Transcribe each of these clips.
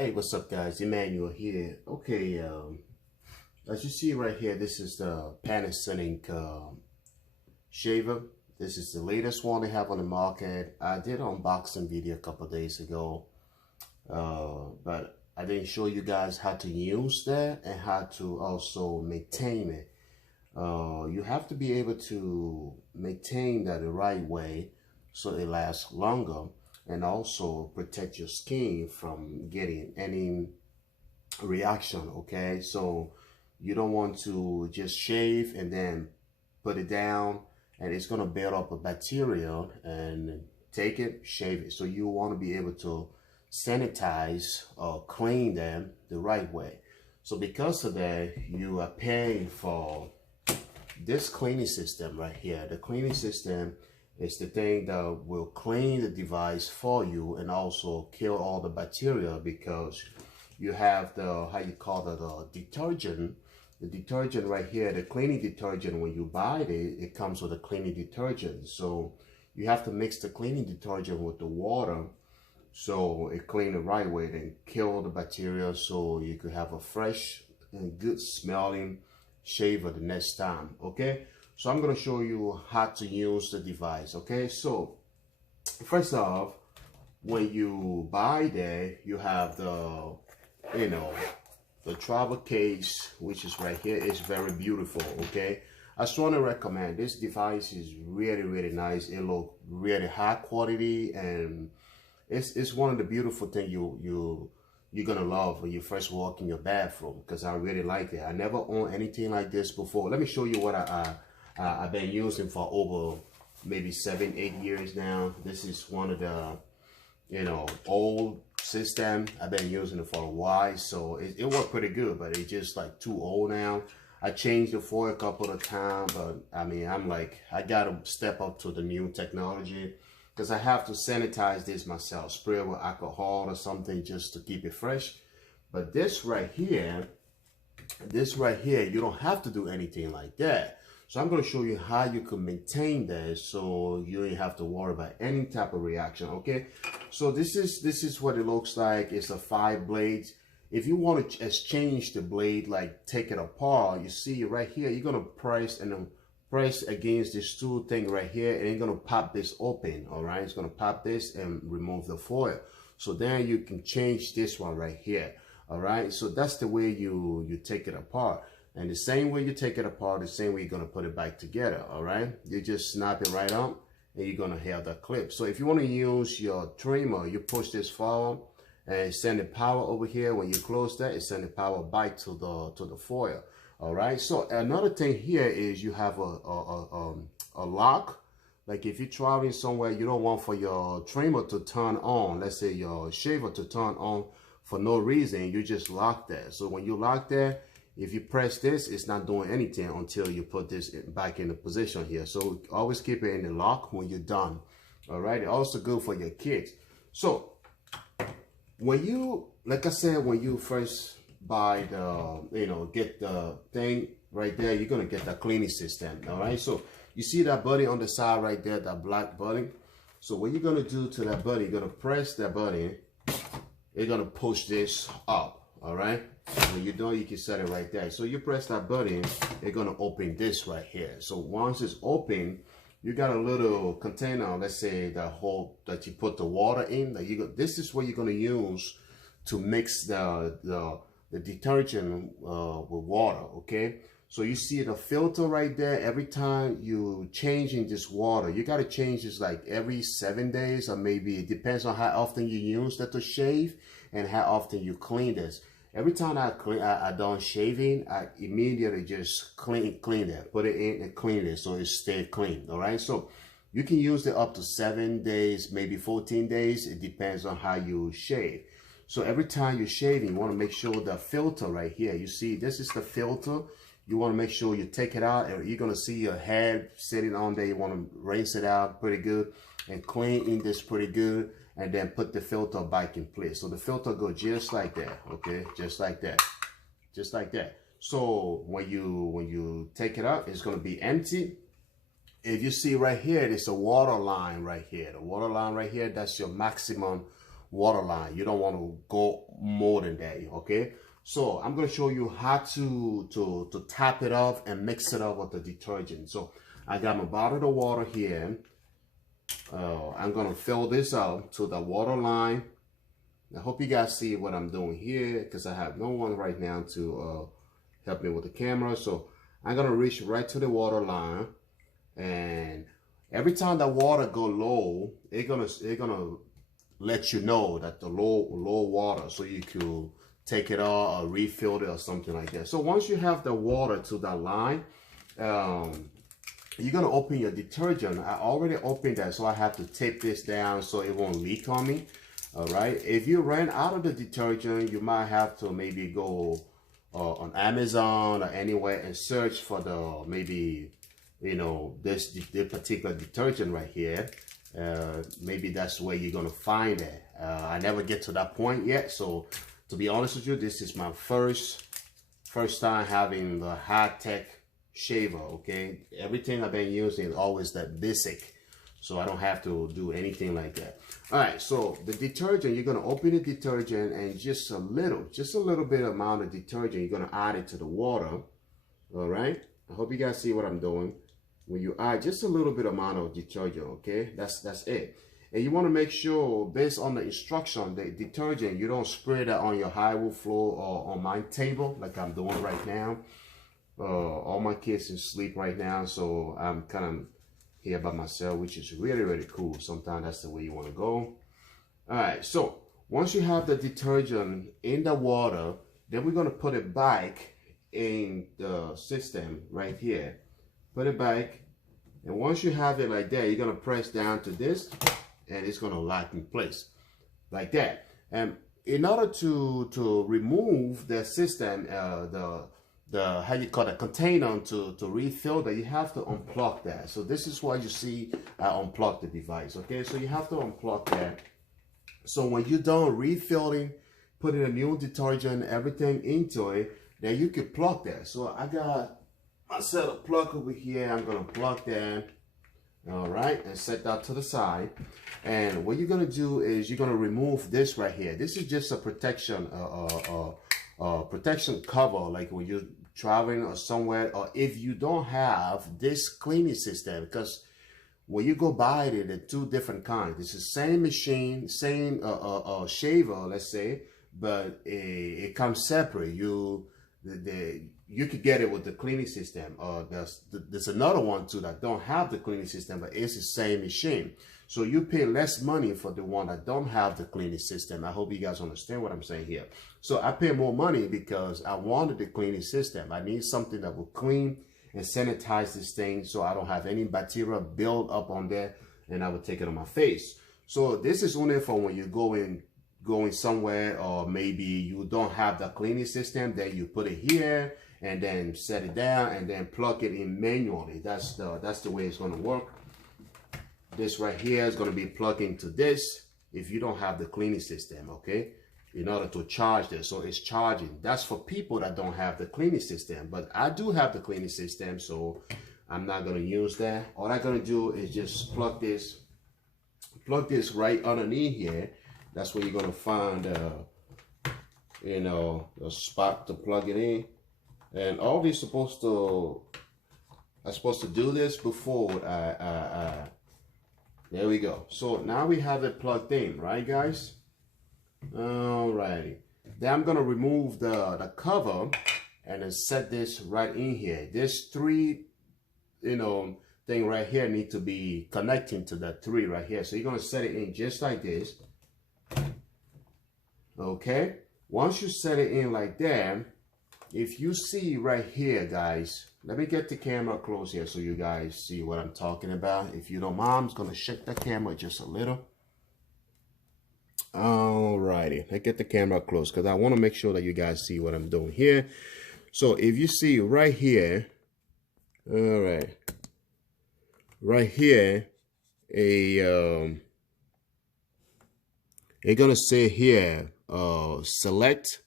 Hey, what's up, guys? Emmanuel here. Okay, as you see right here, this is the Panasonic shaver. This is the latest one they have on the market. I did an unboxing video a couple of days ago, but I didn't show you guys how to use that and how to also maintain it. You have to be able to maintain that the right way so it lasts longer, and also protect your skin from getting any reaction. Okay, so you don't want to just shave and then put it down and it's going to build up a bacteria and take it, shave it. So you want to be able to sanitize or clean them the right way. So because of that, you are paying for this cleaning system right here. The cleaning system is the thing that will clean the device for you and also kill all the bacteria, because you have the, how you call it, the detergent. The detergent right here, the cleaning detergent, when you buy it, it comes with a cleaning detergent. So you have to mix the cleaning detergent with the water so it clean the right way and kill the bacteria, so you could have a fresh and good smelling shaver the next time. Okay, so I'm going to show you how to use the device. Okay, so first off, when you buy that, you have the, the travel case, which is right here. It's very beautiful. Okay, I just want to recommend this device. Is really nice. It looks really high quality, and it's one of the beautiful things you're gonna love when you first walk in your bathroom, because I really like it. I never owned anything like this before. Let me show you what I've been using for over maybe 7-8 years now. This is one of the old system. I've been using it for a while, so it worked pretty good, but it's just like too old now. I changed it for a couple of times, but I mean, I'm like, I gotta step up to the new technology, because I have to sanitize this myself, spray it with alcohol or something just to keep it fresh. But this right here, you don't have to do anything like that. So I'm going to show you how you can maintain that, so you don't have to worry about any type of reaction. Okay, so this is what it looks like. It's a 5 blades. If you want to exchange the blade, like take it apart, you see right here, you're going to press and then press against this tool thing right here, and you're going to pop this open. All right, it's going to pop this and remove the foil. So then you can change this one right here. All right, so that's the way you take it apart. And the same way you take it apart, the same way you're going to put it back together. All right, you just snap it right up and you're going to have the clip. So if you want to use your trimmer, you push this forward and send the power over here. When you close that, it send the power back to the foil. All right, so another thing here is you have a lock. Like if you're traveling somewhere, you don't want for your trimmer to turn on, let's say your shaver to turn on for no reason, you just lock that. So when you lock that, if you press this, it's not doing anything until you put this back in the position here. So always keep it in the lock when you're done. All right, also good for your kids. So when you, like I said, when you first buy the, get the thing right there, you're gonna get the cleaning system. All right, so you see that button on the side right there, that black button. So what you're gonna do to that button, you're gonna press that button. You're gonna push this up. All right, when you're done, you can set it right there. So you press that button, you're gonna open this right here. So once it's open, you got a little container, let's say the hole that you put the water in. That this is what you're gonna use to mix the detergent with water. Okay, so you see the filter right there. Every time you changing this water, you got to change this like every 7 days, or maybe it depends on how often you use that to shave and how often you clean this. Every time I done shaving, I immediately just clean that, put it in and clean it so it stay clean. All right, so you can use it up to 7 days, maybe 14 days. It depends on how you shave. So every time you're shaving, you want to make sure the filter right here, you see this is the filter. You want to make sure you take it out, and you're going to see your head sitting on there. You want to rinse it out pretty good and clean this pretty good, and then put the filter back in place. So the filter goes just like that. Okay, just like that, just like that. So when you take it out, it's going to be empty. If you see right here, there's a water line right here. The water line right here, that's your maximum water line. You don't want to go more than that, okay? So I'm going to show you how to tap it off and mix it up with the detergent. So I got my bottle of water here. I'm going to fill this up to the water line. I hope you guys see what I'm doing here, because I have no one right now to help me with the camera. So I'm going to reach right to the water line, and every time the water go low, it's gonna let you know that the low water, so you could take it off or refill it or something like that. So once you have the water to that line, you're gonna open your detergent. I already opened that, so I have to tape this down so it won't leak on me. All right, if you ran out of the detergent, you might have to maybe go on Amazon or anywhere and search for the maybe, you know, this particular detergent right here. Maybe that's where you're gonna find it. I never get to that point yet, so to be honest with you, this is my first time having the high-tech shaver. Okay, everything I've been using is always that basic, so I don't have to do anything like that. All right, so the detergent, you're gonna open the detergent, and just a little bit amount of detergent, you're gonna add it to the water. All right, I hope you guys see what I'm doing. When you add just a little bit amount of detergent, okay, that's it. And you want to make sure, based on the instruction, the detergent, you don't spray that on your hardwood floor or on my table like I'm doing right now. All my kids are asleep right now, so I'm kind of here by myself, which is really cool. Sometimes that's the way you want to go. All right, so once you have the detergent in the water, then we're going to put it back in the system right here. Put it back, and once you have it like that, you're going to press down to this, and it's going to lock in place like that. And in order to remove the system, the how you call it, container to refill that, you have to unplug that. So this is why you see I unplug the device. Okay, so you have to unplug that. So when you're done refilling, putting a new detergent, everything into it, then you can plug that. So I got a set of plug over here. I'm gonna plug that. All right, and set that to the side. And what you're gonna do is you're gonna remove this right here. This is just a protection, protection cover, like when you're traveling or somewhere, or if you don't have this cleaning system, because when you go buy it, there are two different kinds. It's the same machine, same shaver, let's say, but it comes separate. You could get it with the cleaning system. There's another one too that don't have the cleaning system, but it's the same machine. So you pay less money for the one that don't have the cleaning system. I hope you guys understand what I'm saying here. So I pay more money because I wanted the cleaning system. I need something that will clean and sanitize this thing, so I don't have any bacteria build up on there, and I would take it on my face. So this is only for when you're going somewhere, or maybe you don't have the cleaning system. Then you put it here and then set it down and then plug it in manually. That's the way it's going to work. This right here is going to be plugged into this if you don't have the cleaning system, okay, in order to charge this. So it's charging. That's for people that don't have the cleaning system, but I do have the cleaning system, so I'm not going to use that. All I'm going to do is just plug this right underneath here. That's where you're going to find you know, a spot to plug it in. And all we're supposed to do this before there we go. So now we have it plugged in, right guys? Alrighty. Then I'm gonna remove the cover and then set this right in here. This three, you know, thing right here need to be connecting to that three right here. So you're gonna set it in just like this. Okay. Once you set it in like that, if you see right here, guys, let me get the camera close here so you guys see what I'm talking about. If you don't mind, I'm just gonna shake the camera just a little. Alrighty, let's get the camera close because I want to make sure that you guys see what I'm doing here. So if you see right here, all right, right here, you're gonna say here, select,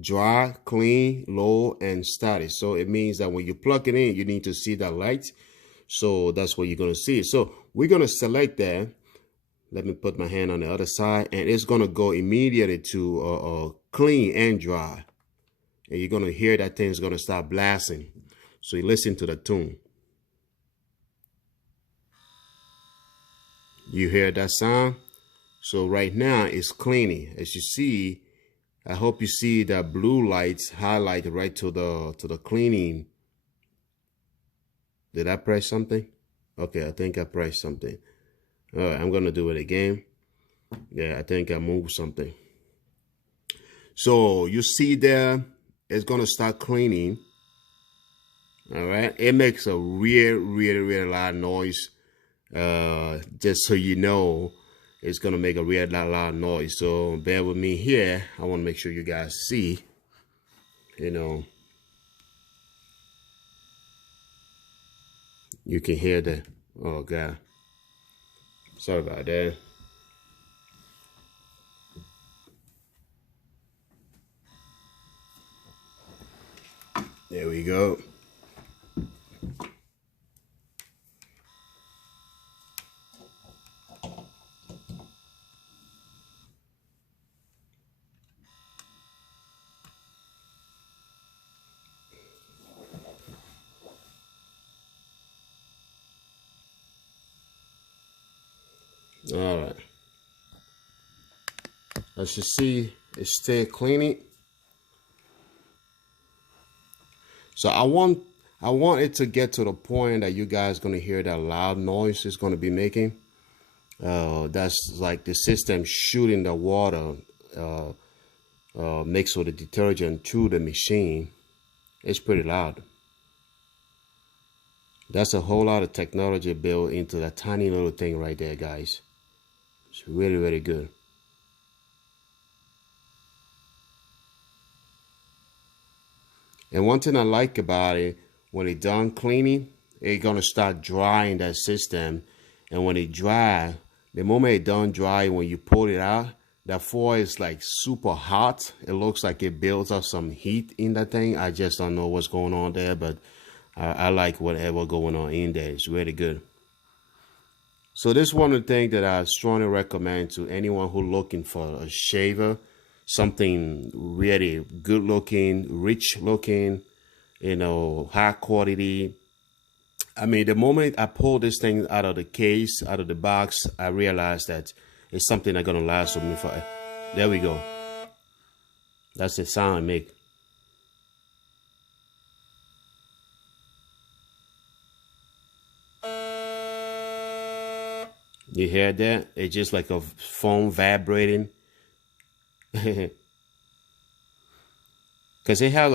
dry, clean, low, and static. So it means that when you plug it in, you need to see that light. So that's what you're gonna see. So we're gonna select that. Let me put my hand on the other side, and it's gonna go immediately to clean and dry. And you're gonna hear that thing's gonna start blasting. So you listen to the tune. You hear that sound? So right now it's cleaning. As you see, I hope you see that blue lights highlighted right to the cleaning. Did I press something? Okay, I think I pressed something. All right, I'm gonna do it again. Yeah, I think I moved something. So you see there, it's gonna start cleaning. All right, it makes a really loud noise. Just so you know, it's gonna make a real loud noise. So bear with me here. I want to make sure you guys see. You know, you can hear the. Oh God, sorry about that. There we go. All right. As you see, it's still cleaning. So I want it to get to the point that you guys gonna hear that loud noise it's gonna be making. That's like the system shooting the water mixed with the detergent through the machine. It's pretty loud. That's a whole lot of technology built into that tiny little thing right there, guys. It's really good. And one thing I like about it, when it's done cleaning, it's gonna start drying that system. And when it dry, the moment it done dry, when you pull it out, that foil is like super hot. It looks like it builds up some heat in that thing. I just don't know what's going on there, but I like whatever going on in there. It's really good. So this is one of the things that I strongly recommend to anyone who looking for a shaver, something really good looking, rich looking, you know, high quality. I mean, the moment I pull this thing out of the case, out of the box, I realized that it's something that's gonna last with me for. There we go. That's the sound I make. You hear that? It's just like a phone vibrating. Because it has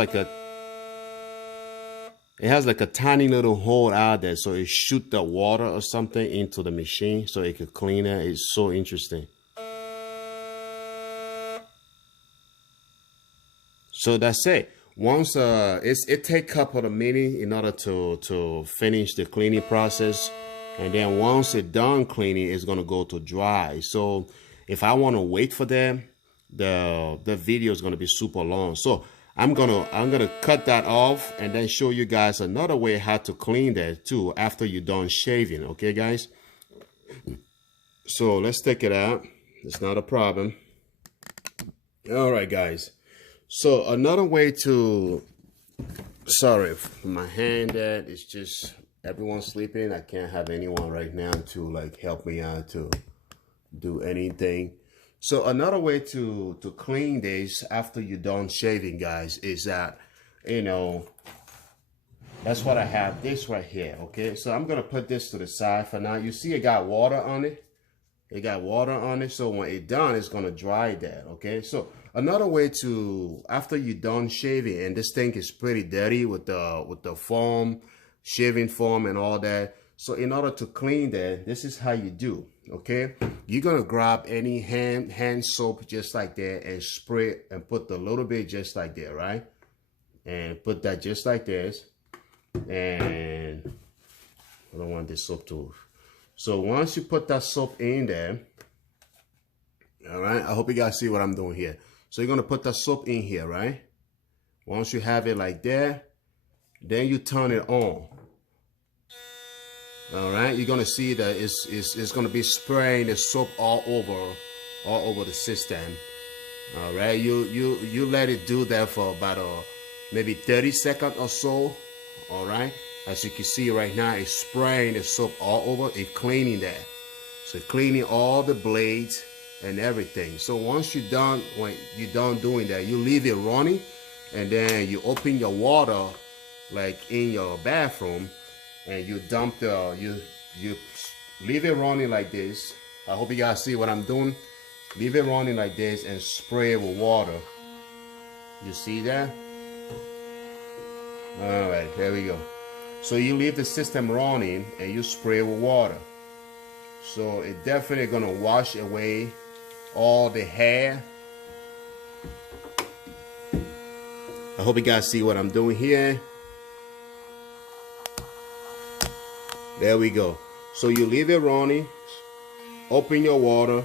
like a tiny little hole out there, so it shoot the water or something into the machine so it could clean it. It's so interesting. So that's it. Once it take a couple of minutes in order to finish the cleaning process. And then once it's done cleaning, it's gonna go to dry. So if I want to wait for them, the video is gonna be super long. So I'm gonna cut that off and then show you guys another way how to clean that too after you're done shaving. Okay, guys. So let's take it out. It's not a problem. All right, guys. So another way to, sorry for my hand, that is just. Everyone's sleeping. I can't have anyone right now to like help me out to do anything. So another way to clean this after you're done shaving, guys, is that, you know, that's what I have this right here. Okay, so I'm gonna put this to the side for now. You see it got water on it. It got water on it, so when it's done, it's gonna dry that. Okay, so another way to, after you're done shaving, and this thing is pretty dirty with the foam, shaving foam and all that. So in order to clean that, this is how you do. Okay, you're gonna grab any hand soap just like that and spray it and put a little bit just like that, right? And put that just like this. And I don't want this soap to. So once you put that soap in there, all right, I hope you guys see what I'm doing here. So you're gonna put that soap in here, right? Once you have it like that, then you turn it on. All right, you're gonna see that it's gonna be spraying the soap all over the system. All right, you let it do that for about maybe 30 seconds or so. All right, as you can see right now, it's spraying the soap all over. It's cleaning that, so cleaning all the blades and everything. So once you're done, when you're done doing that, you leave it running, and then you open your water like in your bathroom, and you dump the you leave it running like this. I hope you guys see what I'm doing. Leave it running like this and spray it with water. You see that? All right, there we go. So you leave the system running and you spray it with water. So it's definitely gonna wash away all the hair. I hope you guys see what I'm doing here. There we go. So you leave it running, open your water,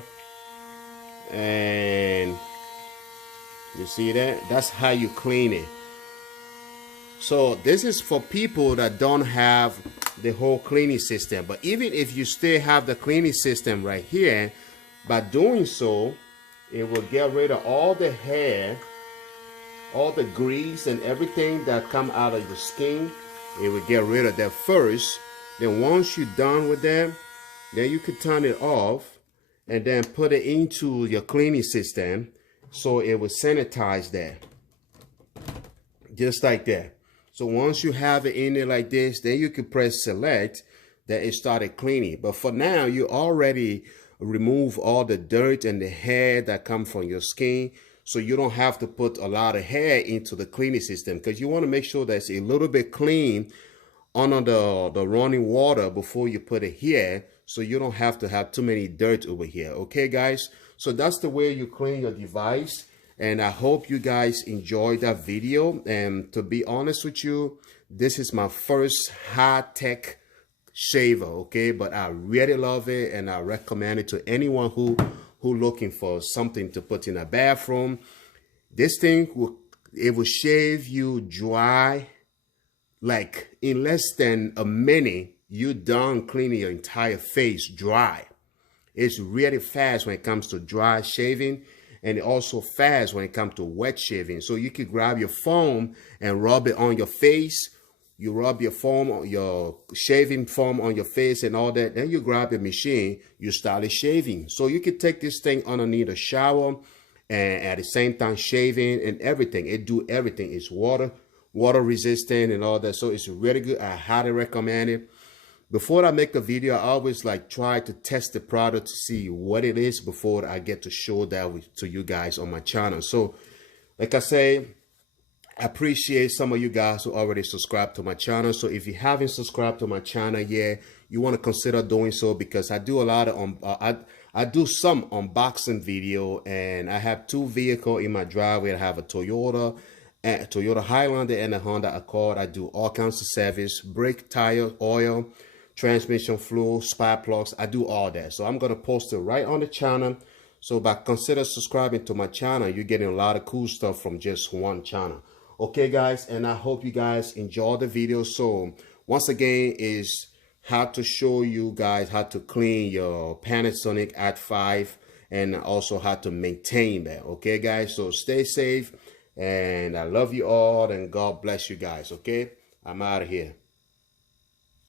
and you see that? That's how you clean it. So this is for people that don't have the whole cleaning system. But even if you still have the cleaning system right here, by doing so, it will get rid of all the hair, all the grease and everything that come out of your skin. It will get rid of that first. Then once you're done with that, then you can turn it off and then put it into your cleaning system, so it will sanitize that. Just like that. So once you have it in there like this, then you can press select, that it started cleaning. But for now, you already remove all the dirt and the hair that come from your skin, so you don't have to put a lot of hair into the cleaning system, because you want to make sure that it's a little bit clean under the running water before you put it here, so you don't have to have too many dirt over here. Okay guys, so that's the way you clean your device, and I hope you guys enjoyed that video. And to be honest with you, this is my first high-tech shaver, okay, but I really love it and I recommend it to anyone who looking for something to put in a bathroom. This thing will shave you dry. Like in less than a minute, you're done cleaning your entire face dry. It's really fast when it comes to dry shaving, and also fast when it comes to wet shaving. So you can grab your foam and rub it on your face. You rub your foam, your shaving foam on your face and all that. Then you grab your machine, you start shaving. So you can take this thing underneath a shower and at the same time shaving and everything. It do everything. It's water resistant and all that. So it's really good. I highly recommend it. Before I make a video, I always like try to test the product to see what it is before I get to show that to you guys on my channel. So like I say, I appreciate some of you guys who already subscribed to my channel. So if you haven't subscribed to my channel yet, you want to consider doing so, because I do a lot of I do some unboxing video, and I have two vehicles in my driveway. I have a Toyota Highlander and a Honda Accord. I do all kinds of service: brake, tire, oil, transmission fluid, spark plugs. I do all that. So I'm going to post it right on the channel. So by consider subscribing to my channel, you're getting a lot of cool stuff from just one channel. Okay guys, and I hope you guys enjoy the video. So once again, is how to show you guys how to clean your Panasonic at 5, and also how to maintain that. Okay guys, so stay safe, and I love you all, and God bless you guys. Okay, I'm out of here.